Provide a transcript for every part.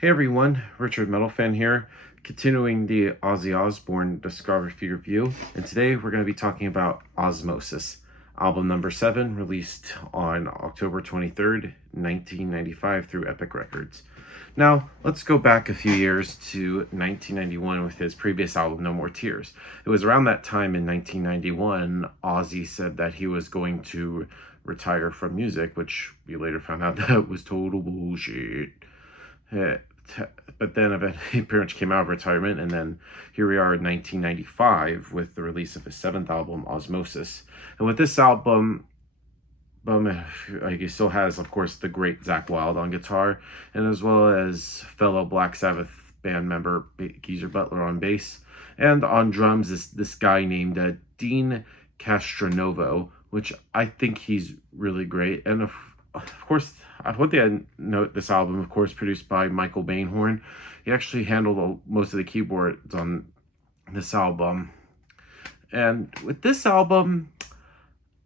Hey everyone, Richard Metal Fan here, continuing the Ozzy Osbourne discography review, and today we're going to be talking about Ozzmosis, album number 7, released on October 23rd, 1995 through Epic Records. Now, let's go back a few years to 1991 with his previous album, No More Tears. It was around that time in 1991, Ozzy said that he was going to retire from music, which we later found out that was total bullshit. Uh, but then eventually he pretty much came out of retirement, and then here we are in 1995 with the release of his 7th album, Ozzmosis. And with this album, he still has, of course, the great Zakk Wylde on guitar, and as well as fellow Black Sabbath band member Geezer Butler on bass, and on drums is this guy named Dean Castronovo, which I think he's really great. And of course, one thing I note, this album, of course, produced by Michael Bainhorn. He actually handled most of the keyboards on this album. And with this album,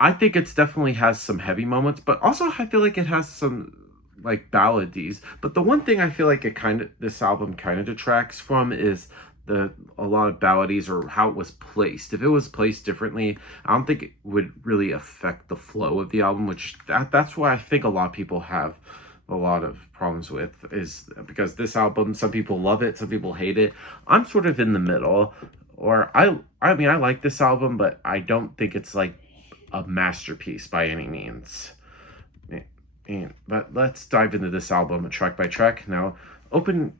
I think it's definitely has some heavy moments, but also I feel like it has some like balladies. But the one thing I feel like this album kind of detracts from is a lot of balladies, or how it was placed. If it was placed differently, I don't think it would really affect the flow of the album, which that's why I think a lot of people have a lot of problems with, is because this album, some people love it, some people hate it. I'm sort of in the middle, or I mean I like this album, but I don't think it's like a masterpiece by any means. But let's dive into this album track by track. Now, opening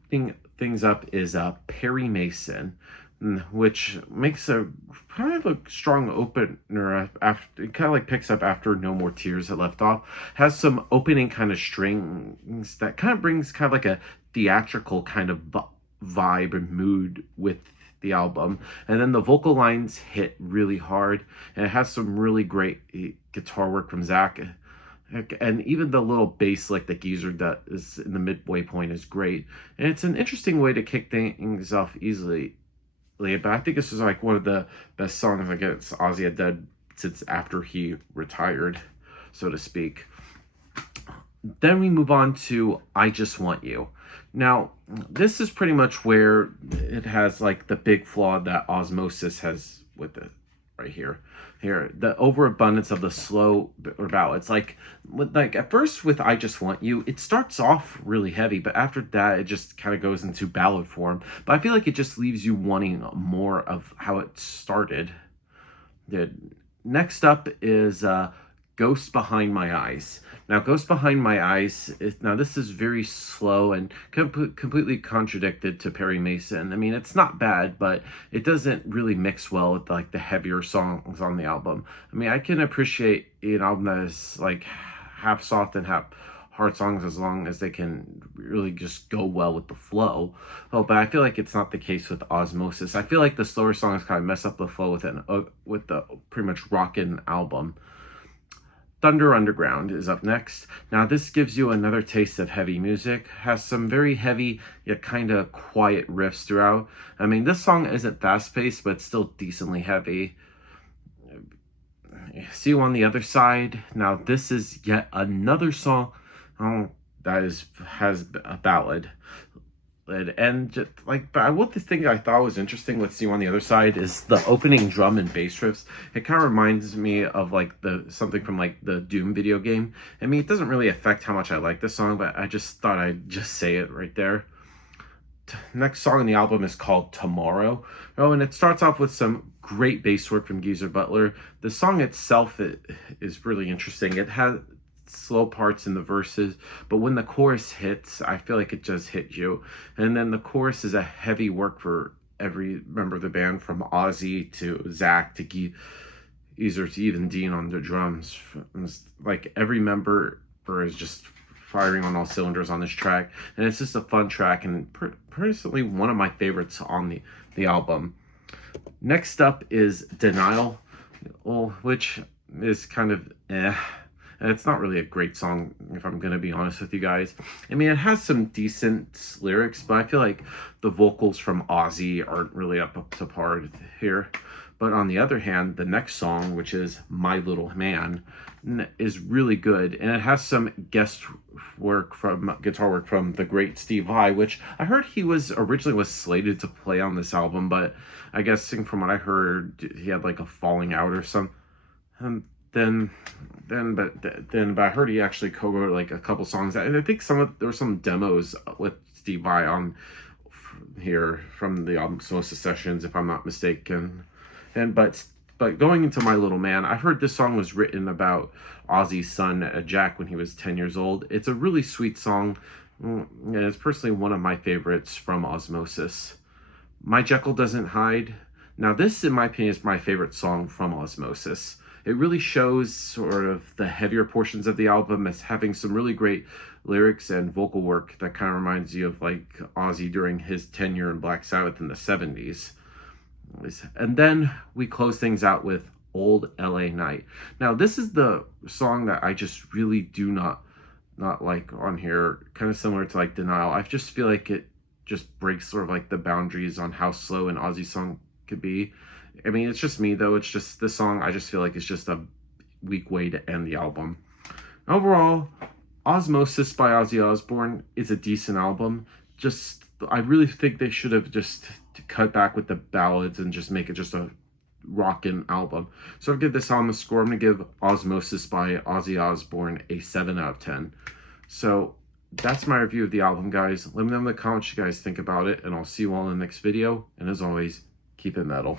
things up is Perry Mason, which makes a kind of a strong opener. After it kind of like picks up after No More Tears had left off, has some opening kind of strings that kind of brings kind of like a theatrical kind of vibe and mood with the album, and then the vocal lines hit really hard, and it has some really great guitar work from Zakk. And even the little bass like the Geezer that is in the midway point is great. And it's an interesting way to kick things off easily. But I think this is like one of the best songs against Ozzy had done since after he retired, so to speak. Then we move on to I Just Want You. Now, this is pretty much where it has like the big flaw that Ozzmosis has with it right here. The overabundance of the slow or ballads. Like at first with I Just Want You, it starts off really heavy, but after that it just kind of goes into ballad form. But I feel like it just leaves you wanting more of how it started. Next up is Ghost Behind My Eyes. Now, Ghost Behind My Eyes, now this is very slow and completely contradicted to Perry Mason. I mean, it's not bad, but it doesn't really mix well with like the heavier songs on the album. I mean, I can appreciate an album that is like half soft and half hard songs as long as they can really just go well with the flow. Oh, but I feel like it's not the case with Ozzmosis. I feel like the slower songs kind of mess up the flow with the pretty much rockin' album. Thunder Underground is up next. Now this gives you another taste of heavy music, has some very heavy yet kind of quiet riffs throughout. I mean, this song isn't fast-paced, but it's still decently heavy. See You on the Other Side. Now this is yet another song that has a ballad. And just like, but what this thing I thought was interesting with See You on the Other Side is the opening drum and bass riffs. It kind of reminds me of like something from like the Doom video game. I mean, it doesn't really affect how much I like this song, but I just thought I'd just say it right there. Next song on the album is called Tomorrow. Oh, and it starts off with some great bass work from Geezer Butler. The song itself is really interesting. It has slow parts in the verses, but when the chorus hits, I feel like it just hit you. And then the chorus is a heavy work for every member of the band, from Ozzy to Zakk to Geezer to even Dean on the drums. Like every member is just firing on all cylinders on this track, and it's just a fun track, and personally one of my favorites on the album. Next up is Denial, which is kind of it's not really a great song, if I'm going to be honest with you guys. I mean, it has some decent lyrics, but I feel like the vocals from Ozzy aren't really up to par here. But on the other hand, the next song, which is My Little Man, is really good, and it has some guitar work from the great Steve Vai, which I heard he was originally slated to play on this album, but I guess from what I heard, he had like a falling out or something. And but I heard he actually co-wrote like a couple songs. I think there were some demos with Steve Vai on here from the Ozzmosis sessions, if I'm not mistaken. But going into My Little Man, I've heard this song was written about Ozzy's son Jack when he was 10 years old. It's a really sweet song, and it's personally one of my favorites from Ozzmosis. My Jekyll Doesn't Hide. Now this, in my opinion, is my favorite song from Ozzmosis. It really shows sort of the heavier portions of the album as having some really great lyrics and vocal work that kind of reminds you of like Ozzy during his tenure in Black Sabbath in the 70s. And then we close things out with Old LA Night. Now this is the song that I just really do not like on here, kind of similar to like Denial. I just feel like it just breaks sort of like the boundaries on how slow an Ozzy song could be. I mean, it's just me though. It's just this song, I just feel like it's just a weak way to end the album. Overall, Ozzmosis by Ozzy Osbourne is a decent album. I really think they should have just cut back with the ballads and just make it just a rockin' album. So I'll give this album a score. I'm going to give Ozzmosis by Ozzy Osbourne a 7 out of 10. So that's my review of the album, guys. Let me know in the comments what you guys think about it, and I'll see you all in the next video. And as always, keep it metal.